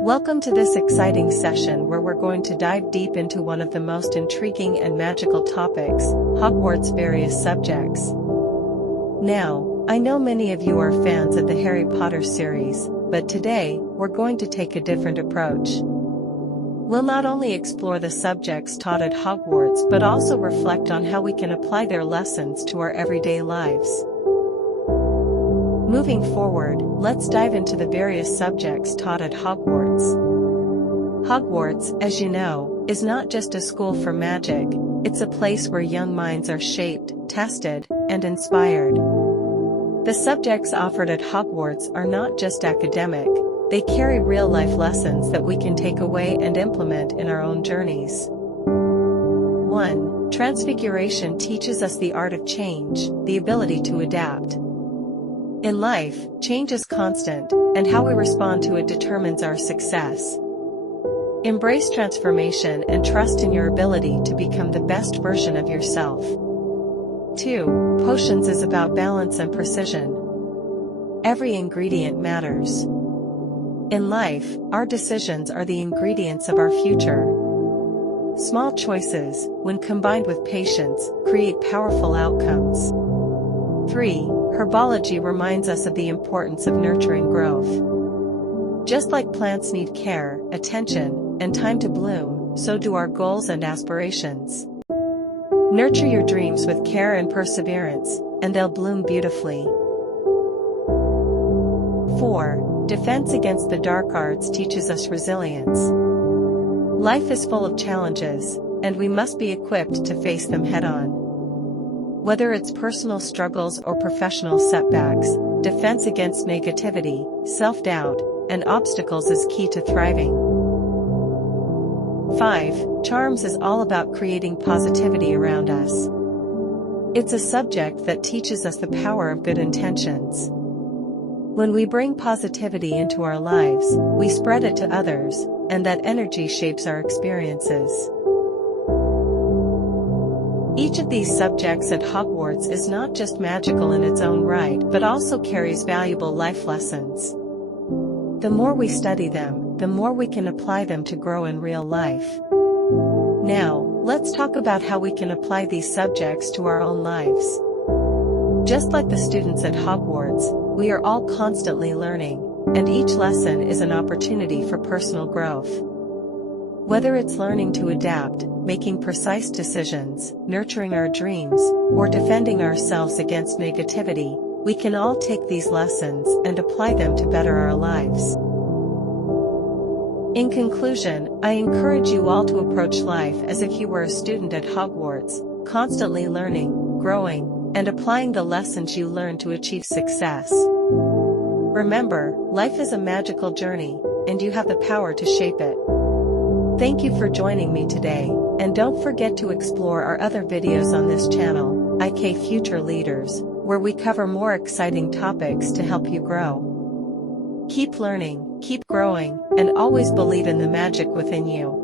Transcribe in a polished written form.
Welcome to this exciting session where we're going to dive deep into one of the most intriguing and magical topics, Hogwarts' various subjects. Now, I know many of you are fans of the Harry Potter series, but today, we're going to take a different approach. We'll not only explore the subjects taught at Hogwarts but also reflect on how we can apply their lessons to our everyday lives. Moving forward, let's dive into the various subjects taught at Hogwarts. Hogwarts, as you know, is not just a school for magic, it's a place where young minds are shaped, tested, and inspired. The subjects offered at Hogwarts are not just academic, they carry real-life lessons that we can take away and implement in our own journeys. 1. Transfiguration teaches us the art of change, the ability to adapt. In life, change is constant, and how we respond to it determines our success. Embrace transformation and trust in your ability to become the best version of yourself. 2. Potions is about balance and precision. Every ingredient matters. In life, our decisions are the ingredients of our future. Small choices, when combined with patience, create powerful outcomes. 3. Herbology reminds us of the importance of nurturing growth. Just like plants need care, attention, and time to bloom, so do our goals and aspirations. Nurture your dreams with care and perseverance, and they'll bloom beautifully. 4. Defense against the dark arts teaches us resilience. Life is full of challenges, and we must be equipped to face them head-on. Whether it's personal struggles or professional setbacks, defense against negativity, self-doubt, and obstacles is key to thriving. 5. Charms is all about creating positivity around us. It's a subject that teaches us the power of good intentions. When we bring positivity into our lives, we spread it to others, and that energy shapes our experiences. Each of these subjects at Hogwarts is not just magical in its own right but also carries valuable life lessons. The more we study them, the more we can apply them to grow in real life. Now, let's talk about how we can apply these subjects to our own lives. Just like the students at Hogwarts, we are all constantly learning, and each lesson is an opportunity for personal growth. Whether it's learning to adapt, making precise decisions, nurturing our dreams, or defending ourselves against negativity, we can all take these lessons and apply them to better our lives. In conclusion, I encourage you all to approach life as if you were a student at Hogwarts, constantly learning, growing, and applying the lessons you learn to achieve success. Remember, life is a magical journey, and you have the power to shape it. Thank you for joining me today, and don't forget to explore our other videos on this channel, IK Future Leaders, where we cover more exciting topics to help you grow. Keep learning, keep growing, and always believe in the magic within you.